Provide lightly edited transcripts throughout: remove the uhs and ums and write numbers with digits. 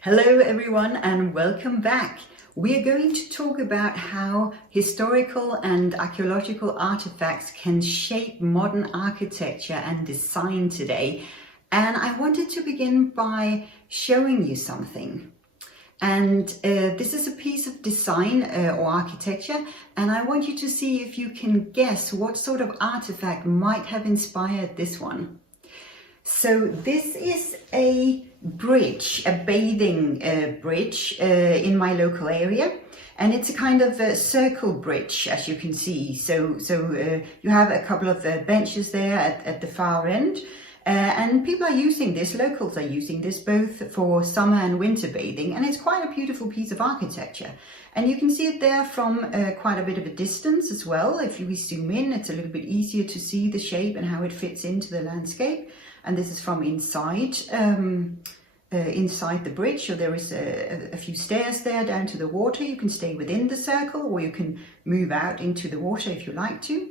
Hello everyone and welcome back. We are going to talk about how historical and archaeological artifacts can shape modern architecture and design today. And I wanted to begin by showing you something. And this is a piece of design or architecture, and I want you to see if you can guess what sort of artifact might have inspired this one. So this is a bridge, a bathing bridge in my local area, and it's a kind of a circle bridge, as you can see. So you have a couple of benches there at the far end, and people are using this, locals are using this both for summer and winter bathing, and it's quite a beautiful piece of architecture. And you can see it there from quite a bit of a distance as well. If we zoom in, it's a little bit easier to see the shape and how it fits into the landscape. And this is from inside the bridge. So there is a few stairs there down to the water. You can stay within the circle, or you can move out into the water if you like to.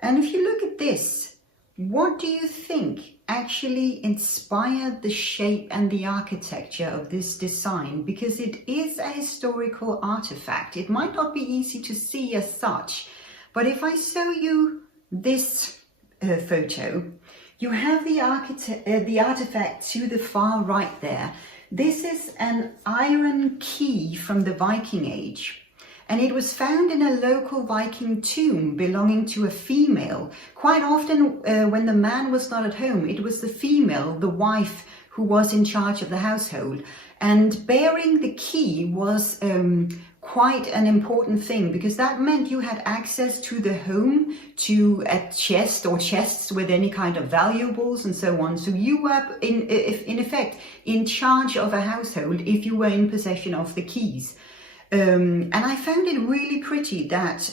And if you look at this, what do you think actually inspired the shape and the architecture of this design? Because it is a historical artifact. It might not be easy to see as such, but if I show you this photo, you have the artifact to the far right there. This is an iron key from the Viking Age. And it was found in a local Viking tomb belonging to a female. Quite often when the man was not at home, it was the female, the wife, who was in charge of the household. And bearing the key was quite an important thing, because that meant you had access to the home, to a chest or chests with any kind of valuables and so on. So you were in effect in charge of a household if you were in possession of the keys. And I found it really pretty that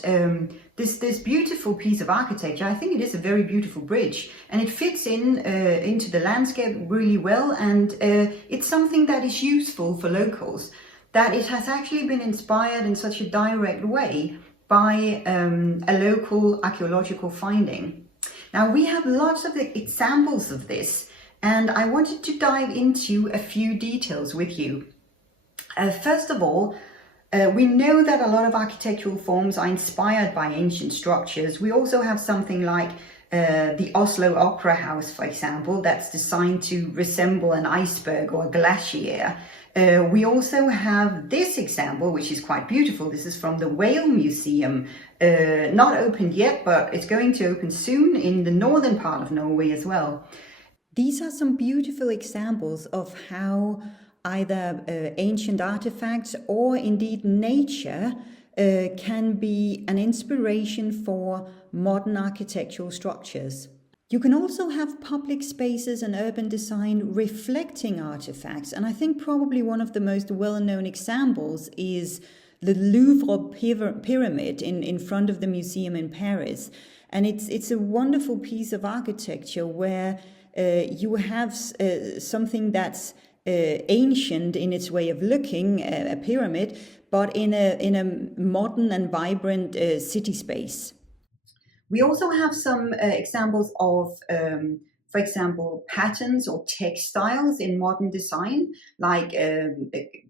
this beautiful piece of architecture, I think it is a very beautiful bridge, and it fits into the landscape really well, and it's something that is useful for locals, that it has actually been inspired in such a direct way by a local archaeological finding. Now we have lots of examples of this, and I wanted to dive into a few details with you. First of all, we know that a lot of architectural forms are inspired by ancient structures. We also have something like the Oslo Opera House, for example, that's designed to resemble an iceberg or a glacier. We also have this example, which is quite beautiful. This is from the Whale Museum, not opened yet, but it's going to open soon in the northern part of Norway as well. These are some beautiful examples of how either ancient artifacts or indeed nature can be an inspiration for modern architectural structures. You can also have public spaces and urban design reflecting artifacts, and I think probably one of the most well-known examples is the Louvre pyramid in front of the museum in Paris. And it's a wonderful piece of architecture where you have something that's ancient in its way of looking, a pyramid, but in a modern and vibrant city space. We also have some examples of, for example, patterns or textiles in modern design, like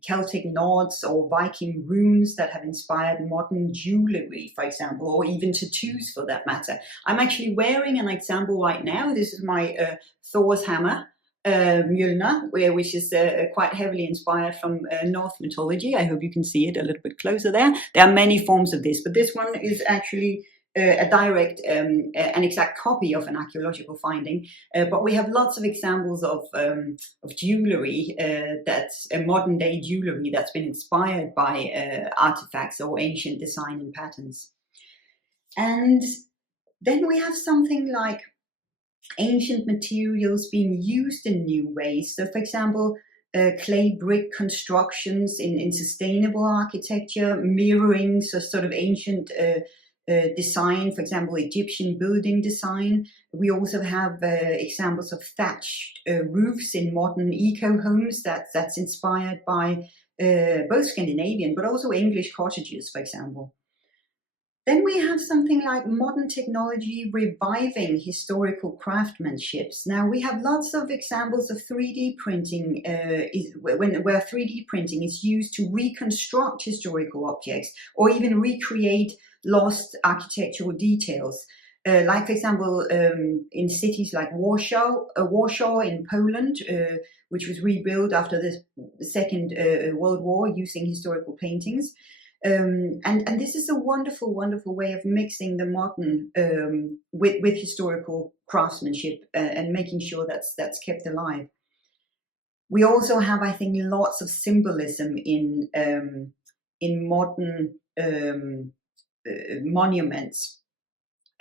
Celtic knots or Viking runes that have inspired modern jewelry, for example, or even tattoos for that matter. I'm actually wearing an example right now. This is my Thor's hammer. Mjolnir, which is quite heavily inspired from Norse mythology. I hope you can see it a little bit closer there. There are many forms of this, but this one is actually a direct, an exact copy of an archaeological finding. But we have lots of examples of jewelry, that's modern day jewelry that's been inspired by artifacts or ancient design and patterns. And then we have something like ancient materials being used in new ways. So, for example, clay brick constructions in sustainable architecture, mirroring sort of ancient design, for example, Egyptian building design. We also have examples of thatched roofs in modern eco-homes that's inspired by both Scandinavian but also English cottages, for example. Then we have something like modern technology reviving historical craftsmanships. Now we have lots of examples of 3D printing, where 3D printing is used to reconstruct historical objects or even recreate lost architectural details. Like, for example, in cities like Warsaw in Poland, which was rebuilt after the Second World War using historical paintings. And this is a wonderful, wonderful way of mixing the modern with historical craftsmanship and making sure that's kept alive. We also have, I think, lots of symbolism in modern monuments.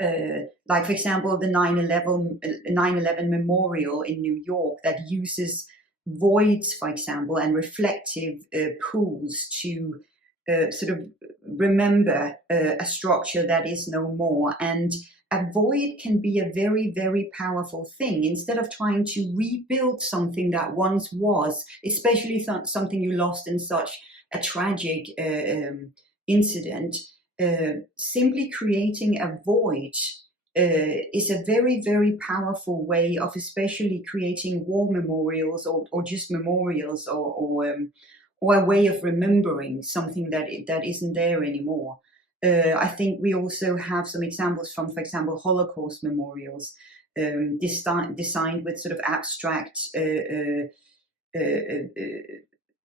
Like, for example, the 9/11 memorial in New York that uses voids, for example, and reflective pools to sort of remember a structure that is no more. And a void can be a very, very powerful thing. Instead of trying to rebuild something that once was, especially something you lost in such a tragic incident, simply creating a void is a very, very powerful way of especially creating war memorials or just memorials or a way of remembering something that isn't there anymore. I think we also have some examples from, for example, Holocaust memorials, designed with sort of abstract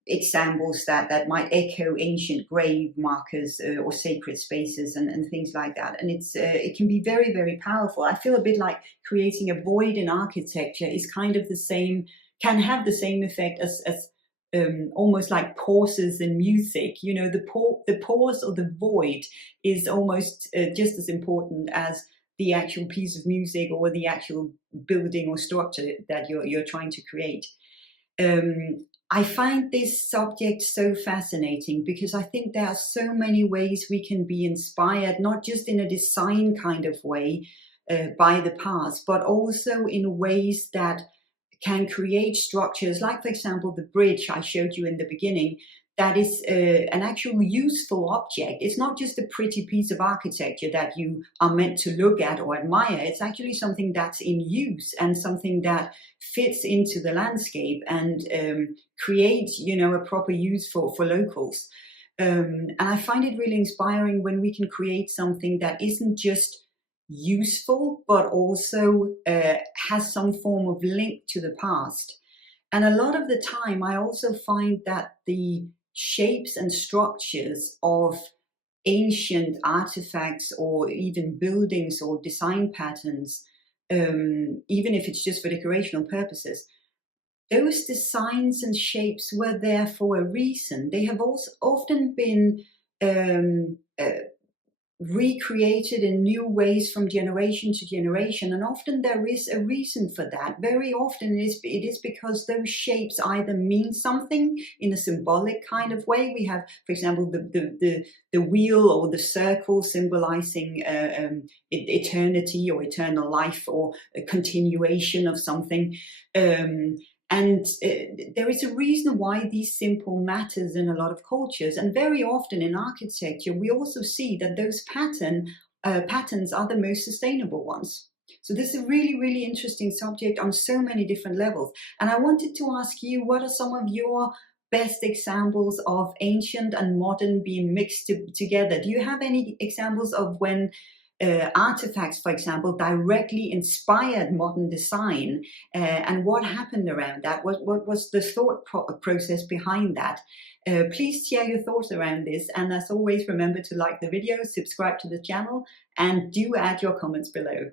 examples that might echo ancient grave markers or sacred spaces and things like that. And it can be very, very powerful. I feel a bit like creating a void in architecture is kind of the same, can have the same effect as almost like pauses in music. You know, the pause or the void is almost just as important as the actual piece of music or the actual building or structure that you're trying to create. I find this subject so fascinating because I think there are so many ways we can be inspired, not just in a design kind of way by the past, but also in ways that can create structures like, for example, the bridge I showed you in the beginning, that is an actual useful object. It's not just a pretty piece of architecture that you are meant to look at or admire. It's actually something that's in use and something that fits into the landscape and creates, you know, a proper use for locals. And I find it really inspiring when we can create something that isn't just useful, but also has some form of link to the past. And a lot of the time, I also find that the shapes and structures of ancient artifacts or even buildings or design patterns, even if it's just for decorational purposes, those designs and shapes were there for a reason. They have also often been recreated in new ways from generation to generation, and often there is a reason for that. Very often it is because those shapes either mean something in a symbolic kind of way. We have, for example, the wheel or the circle symbolizing eternity or eternal life or a continuation of something. And there is a reason why these symbol matters in a lot of cultures. And very often in architecture, we also see that those patterns are the most sustainable ones. So this is a really, really interesting subject on so many different levels. And I wanted to ask you, what are some of your best examples of ancient and modern being mixed together? Do you have any examples of when artifacts, for example, directly inspired modern design, and what happened around that? What was the thought process behind that? Please share your thoughts around this, and as always, remember to like the video, subscribe to the channel, and do add your comments below.